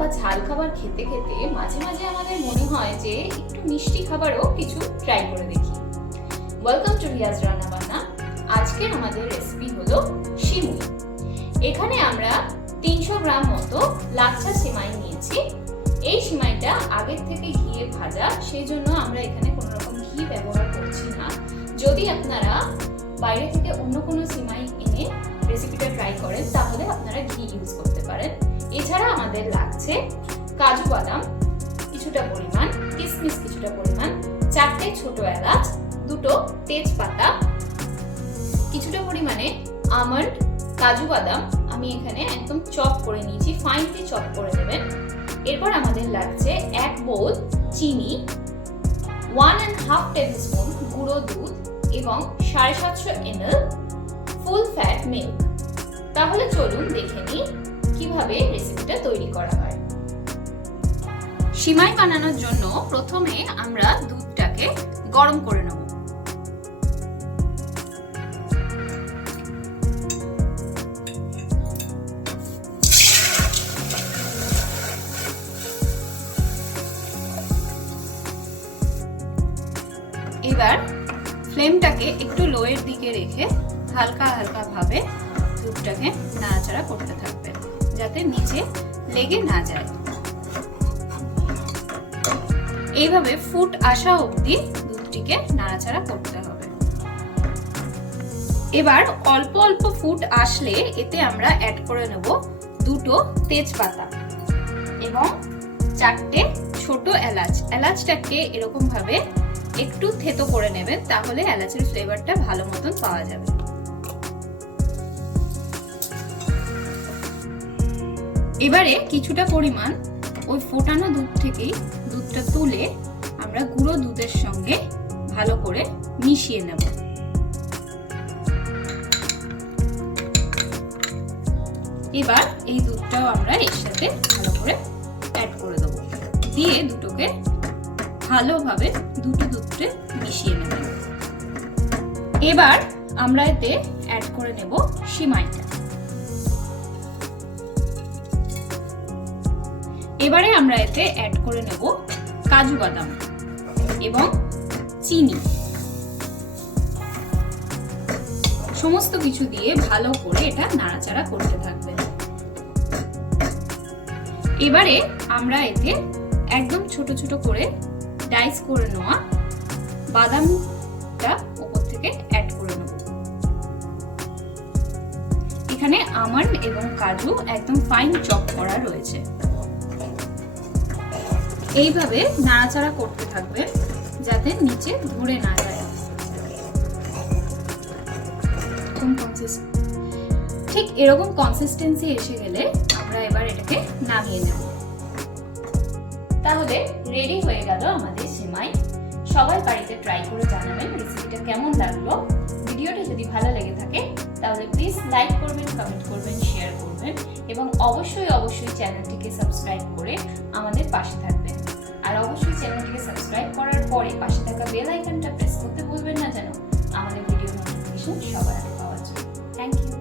বা ঝাল খাবার খেতে খেতে মাঝে মাঝে আমাদের মনে হয় যে একটু মিষ্টি খাবারও কিছু ট্রাই করে দেখি। ওয়েলকাম টু রিয়াজ রান্নাবান্না। আজকের আমাদের রেসিপি হলো সিমুই। এখানে আমরা 300 গ্রাম মতো লাচ্ছা সিমাই নিয়েছি। এই সিমাইটা আগের থেকে ঘিয়ে ভাজা, সেই জন্য আমরা এখানে কোনো রকম ঘি ব্যবহার করছি না। যদি আপনারা বাইরে থেকে অন্য কোনো সিমাই এনে রেসিপিটা ট্রাই করেন তাহলে আপনারা ঘি ইউজ করতে পারেন। এছাড়া আমাদের লাগছে কাজু বাদাম কিছুটা পরিমাণ, কিশমিশ কিছুটা পরিমাণ, 4টে ছোট এলাচ, 2টো তেজপাতা, কিছুটা পরিমাণে আমন্ড। কাজু বাদাম আমি এখানে একদম চপ করে নিয়েছি, ফাইনলি চপ করে নেবেন। এরপর আমাদের লাগছে 1 বোল চিনি, 1.5 টেবিল স্পুন গুঁড়ো দুধ এবং 750 ml ফুল ফ্যাট মিল্ক। তাহলে চলুন দেখে নিই কিভাবে রেসিপিটা তৈরি করা হয়। সিমাই বানানোর জন্য প্রথমে আমরা দুধটাকে গরম করে নেব। এবার ফ্লেমটাকে একটু লোয়ের দিকে রেখে হালকা হালকা ভাবে দুধটাকে নাড়াচাড়া করতে থাকবে যাতে নিচে লেগে না যায়। এইভাবে ফুট আসা অবধি দুধটিকে নাড়াচাড়া করতে হবে। এবার অল্প অল্প ফুট আসলে এতে আমরা অ্যাড করে নেব 2টো তেজপাতা এবং 4টে ছোট এলাচ। এলাচটাকে এরকম ভাবে একটু থেতো করে নেবেন, তাহলে এলাচের ফ্লেভারটা ভালো মতন পাওয়া যাবে। এবারে কিছুটা পরিমাণ ওই ফোটানো দুধ থেকেই দুধটা তুলে আমরা গুঁড়ো দুধের সঙ্গে ভালো করে মিশিয়ে নেব। এবার এই দুধটাও আমরা এর সাথে ভালো করে অ্যাড করে দেব, দিয়ে দুটোকে ভালোভাবে দুটো দুধে মিশিয়ে নেব। এবার আমরা এতে অ্যাড করে নেব সিমাইটা। এবারে আমরা এতে অ্যাড করে নেব কাজু বাদাম এবং চিনি। সমস্ত কিছু দিয়ে ভালো করে এটা নাড়াচাড়া করতে থাকবে। এবারে আমরা এতে একদম ছোট ছোট করে ডাইস করে নেওয়া বাদামটা উপর থেকে অ্যাড করে নেব। এখানে আমন্ড এবং কাজু একদম ফাইন চপ করা রয়েছে। এইভাবে নাড়াচাড়া করতে থাকবে যাতে নিচে ধরে না যায়। ঠিক এরকম কনসিস্টেন্সি এসে গেলে আমরা এবার এটাকে নামিয়ে নেব। তাহলে রেডি হয়ে গেল আমাদের সিমাই। সবাই বাড়িতে ট্রাই করে জানাবেন রেসিপিটা কেমন লাগলো। ভিডিওটি যদি ভালো লেগে থাকে তাহলে প্লিজ লাইক করবেন, কমেন্ট করবেন, শেয়ার করবেন এবং অবশ্যই অবশ্যই চ্যানেলটিকে সাবস্ক্রাইব করে আমাদের পাশে থাকবেন। আর অবশ্যই চ্যানেলটিকে সাবস্ক্রাইব করার পরে পাশে থাকা বেল আইকনটা প্রেস করতে ভুলবেন না যেন আমাদের ভিডিও নোটিফিকেশন সবার আগে পাওয়ার জন্য। Thank you.